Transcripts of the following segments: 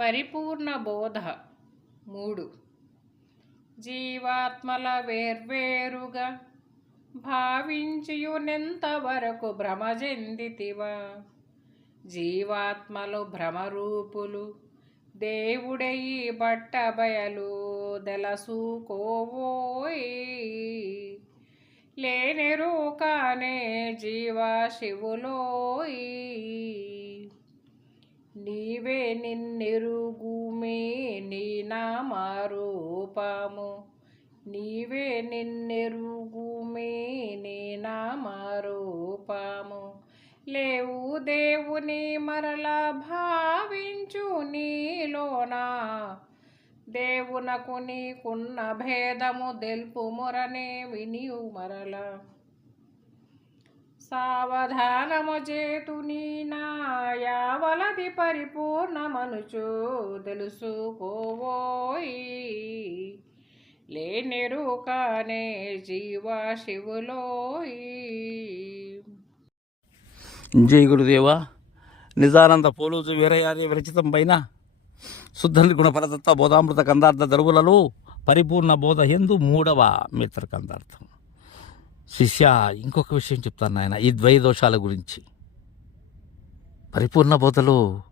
పరిపూర్ణ బోధ. మూడు. జీవాత్మల వేర్వేరుగా భావించియునెంతవరకు భ్రమ చెందితివా జీవాత్మలు భ్రమరూపులు దేవుడయి బట్ట బయలు దెలసుకోవోయ్. లేనెరు కానే జీవా శివులోయి నీవే నిన్నెరుగుమే నీ నామారూపము. నీవే నిన్నెరుగుమే నీ నామారూపము. లేవు దేవుని మరలా భావించు నీలోనా. దేవునకు నీకున్న భేదము తెలుపు మొరనే వినియు మరల. సావధానము చేతు నీ నాయావలది పరిపూర్ణమనుచు తెలుసుకోవోయి. లేనెరు కానే జీవా శివులోయి. జై గురుదేవ నిజానంద పోలూజు వీరయారి విరచితం పైన శుద్ధ నిర్గుణ బోధామృత కందార్థ దరువులలో పరిపూర్ణ బోధ ఎందు మూడవ మిత్ర కందార్థం శిష్య ఇంకొక విషయం చెప్తాను నాయన. ఈ ద్వైదోషాల గురించి. పరిపూర్ణ బోధలో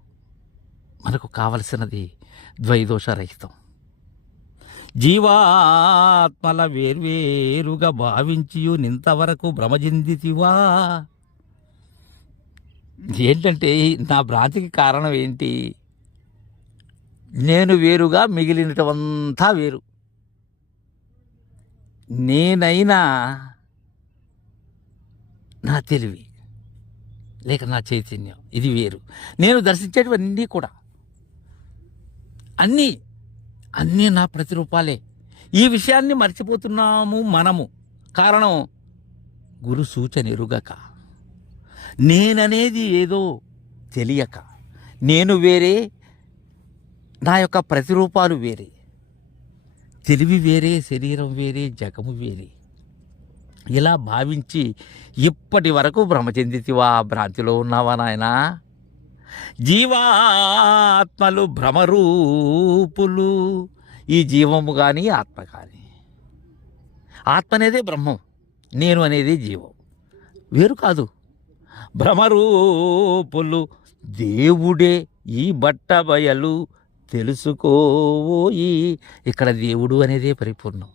మనకు కావలసినది ద్వైదోషరహితం. జీవాత్మల వేర్వేరుగా భావించియు నింతవరకు భ్రమజిందితివా? ఏంటంటే నా భ్రాంతికి కారణం ఏంటి? నేను వేరుగా మిగిలినటువంతా వేరు. నేనైనా నా తెలివి లేక నా చైతన్యం. ఇది వేరు. నేను దర్శించేటివన్నీ కూడా. అన్నీ అన్నీ నా ప్రతిరూపాలే. ఈ విషయాన్ని మర్చిపోతున్నాము మనము. కారణం గురు సూచన ఎరుగక. నేననేది ఏదో తెలియక. నేను వేరే నా యొక్క ప్రతిరూపాలు వేరే. తెలివి వేరే శరీరం వేరే జగము వేరే. ఇలా భావించి ఇప్పటి వరకు భ్రమ చెందితివా భ్రాంతిలో ఉన్నావా నాయనా? జీవాత్మలు భ్రమరూపులు ఈ జీవము కానీ ఆత్మ కానీ ఆత్మ అనేదే బ్రహ్మం నేను అనేది జీవం. వేరు కాదు. భ్రమరూపులు దేవుడే ఈ బట్ట బయలు తెలుసుకోయి ఇక్కడ దేవుడు అనేదే పరిపూర్ణం.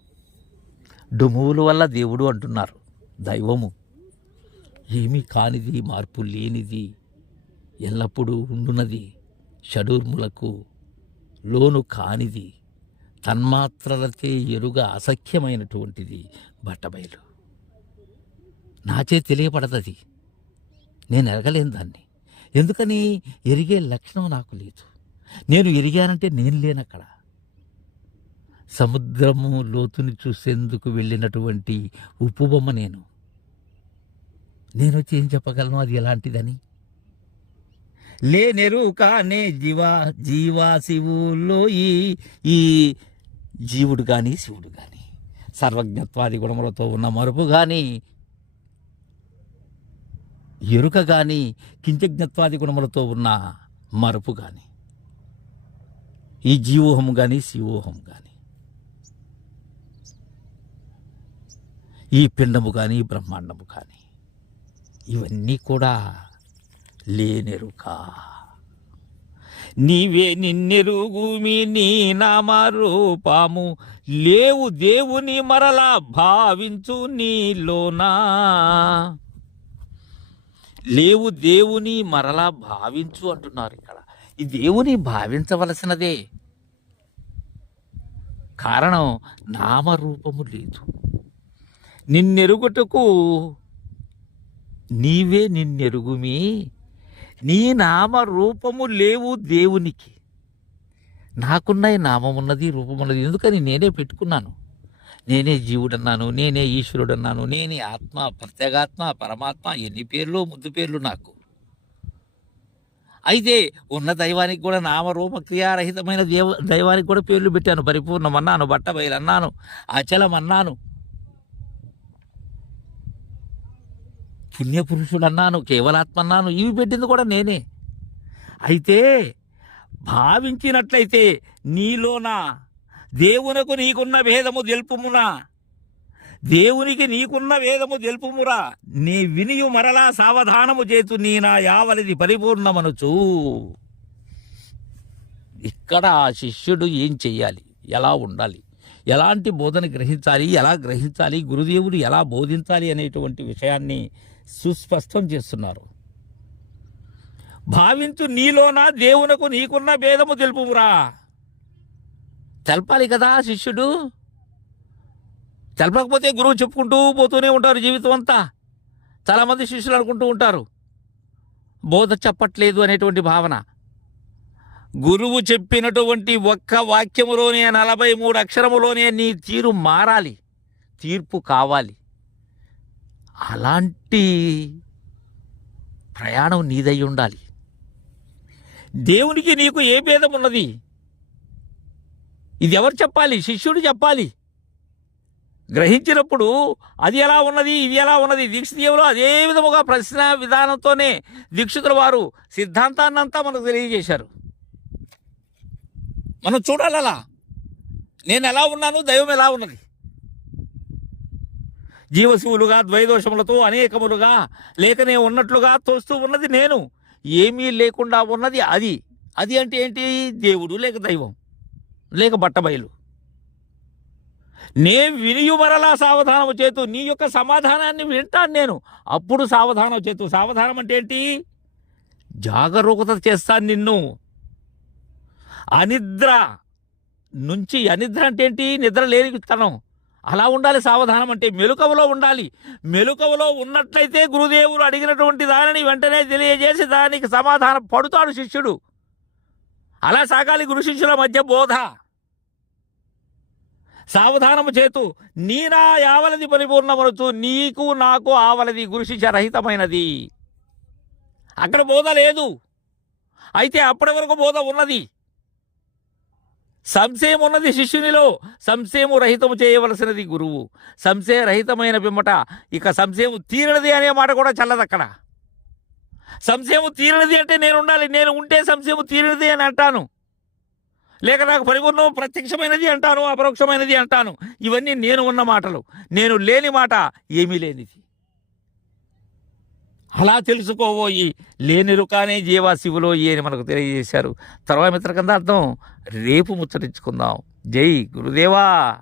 డుమువుల వల్ల దేవుడు అంటున్నారు. దైవము ఏమీ కానిది మార్పు లేనిది ఎల్లప్పుడూ ఉండునది షడూర్ములకు లోను కానిది తన్మాత్రలతే ఎరుగ అసఖ్యమైనటువంటిది బట్టబయలు. నాచే తెలియపడదది నేను ఎరగలేను దాన్ని. ఎందుకని? ఎరిగే లక్షణం నాకు లేదు. నేను ఎరిగానంటే నేను లేనక్కడ. సముద్రము లోతుని చూసేందుకు వెళ్ళినటువంటి ఉప్పుబొమ్మ నేను. నేను వచ్చి ఏం చెప్పగలను? అది ఎలాంటిదని? లేనెరు కానే జీవా జీవా శివులో ఈ ఈ జీవుడు కానీ శివుడు కానీ సర్వజ్ఞత్వాది గుణములతో ఉన్న మరుపు కానీ ఎరుక కానీ కించజ్ఞత్వాది గుణములతో ఉన్న మరుపు కానీ ఈ జీవోహం కానీ శివోహం కానీ ఈ పిండము కానీ బ్రహ్మాండము కానీ ఇవన్నీ కూడా లేనెరుక. నీవే నిన్నెరుగుమి నీ నామరూపాము లేవు దేవుని మరలా భావించు నీలోనా. లేవు దేవుని మరలా భావించు అంటున్నారు ఇక్కడ. ఈ దేవుని భావించవలసినదే కారణం నామరూపము లేదు. నిన్నెరుగుటకు నీవే నిన్నెరుగుమి. నీ నామ రూపము లేవు దేవునికి. నాకున్న నామమున్నది రూపమున్నది. ఎందుకని నేనే పెట్టుకున్నాను? నేనే జీవుడన్నాను నేనే ఈశ్వరుడన్నాను నేనే ఆత్మ ప్రత్యేగాత్మ పరమాత్మ ఎన్ని పేర్లు ముద్దు పేర్లు నాకు. అయితే ఉన్న దైవానికి కూడా నామరూప క్రియారహితమైన దేవ దైవానికి కూడా పేర్లు పెట్టాను పరిపూర్ణం అన్నాను అచలమన్నాను పుణ్యపురుషుడన్నాను కేవలాత్మన్నాను ఇవి పెట్టింది కూడా నేనే. అయితే భావించినట్లయితే నీలోన దేవునకు నీకున్న భేదము తెలుపుమునా? దేవునికి నీకున్న వేదము తెలుపుమురా? నీ వినియు మరలా సావధానము చేతు నీ నా యావలిది పరిపూర్ణమనుచు. ఇక్కడ ఆ శిష్యుడు ఏం చెయ్యాలి? ఎలా ఉండాలి? ఎలాంటి బోధన గ్రహించాలి ఎలా గ్రహించాలి గురుదేవుడు ఎలా బోధించాలి అనేటువంటి విషయాన్ని సుస్పష్టం చేస్తున్నారు. భావించు నీలోన దేవునకు నీకున్న భేదము తెలుపురా తెలపాలి కదా శిష్యుడు. తెలపకపోతే గురువు చెప్పుకుంటూ పోతూనే ఉంటారు జీవితం అంతా. చాలామంది శిష్యులు అనుకుంటూ ఉంటారు. బోధ చెప్పట్లేదు అనేటువంటి భావన. గురువు చెప్పినటువంటి ఒక్క వాక్యములోనే నలభై మూడు అక్షరములోనే నీ తీరు మారాలి తీర్పు కావాలి. అలాంటి ప్రయాణం నీదై ఉండాలి. దేవునికి నీకు ఏ భేదం ఉన్నది ఇది ఎవరు చెప్పాలి? శిష్యుడు చెప్పాలి. గ్రహించినప్పుడు అది ఎలా ఉన్నది ఇది ఎలా ఉన్నది? దీక్షితీయంలో అదే విధముగా ప్రశ్న విధానంతోనే దీక్షితుల వారు సిద్ధాంతాన్నంతా మనకు తెలియజేశారు. మనం చూడాలి అలా నేను ఎలా ఉన్నాను? దైవం ఎలా ఉన్నది? జీవశివులుగా ద్వైదోషములతో అనేకములుగా లేకనే ఉన్నట్లుగా తోస్తూ ఉన్నది నేను. ఏమీ లేకుండా ఉన్నది అది. అది అంటే ఏంటి? దేవుడు లేక దైవం లేక బట్టబయలు. నే వినియు మరలా సావధానము చేతు నీ యొక్క సమాధానాన్ని వింటాను నేను. అప్పుడు సావధానం చేతు. సావధానం అంటే ఏంటి? జాగరూకత చేస్తాను నిన్ను. అనిద్ర నుంచి అనిద్ర అంటే ఏంటి? నిద్ర లేని తనం. అలా ఉండాలి సావధానం అంటే మెలుకవలో ఉండాలి. మెలుకవలో ఉన్నట్లయితే గురుదేవులు అడిగినటువంటి దానిని వెంటనే తెలియజేసి దానికి సమాధానం పడుతాడు శిష్యుడు. అలా సాగాలి గురు శిష్యుల మధ్య బోధ. సావధానము చేతు నీనా యావలది పరిపూర్ణమరుచు నీకు నాకు ఆవలది గురు శిష్య రహితమైనది. అక్కడ బోధ లేదు. అయితే అప్పటి వరకు బోధ ఉన్నది. సంశయం ఉన్నది శిష్యునిలో. సంశయము రహితము చేయవలసినది గురువు. సంశయ రహితమైన పిమ్మట ఇక సంశయము తీరినది అనే మాట కూడా చల్లదు అక్కడ. సంశయము తీరినది అంటే నేను ఉండాలి నేను ఉంటే సంశయము తీరినది అని అంటాను. లేక నాకు పరిపూర్ణం ప్రత్యక్షమైనది అంటాను అపరోక్షమైనది అంటాను. ఇవన్నీ నేను ఉన్న మాటలు. నేను లేని మాట ఏమీ లేనిది. అలా తెలుసుకోబోయి లేనిరుకానే జీవా శివులో ఈ అని మనకు తెలియజేశారు. తర్వాత మిత్రకంద అర్థం రేపు ముచ్చరించుకుందాం జై గురుదేవా!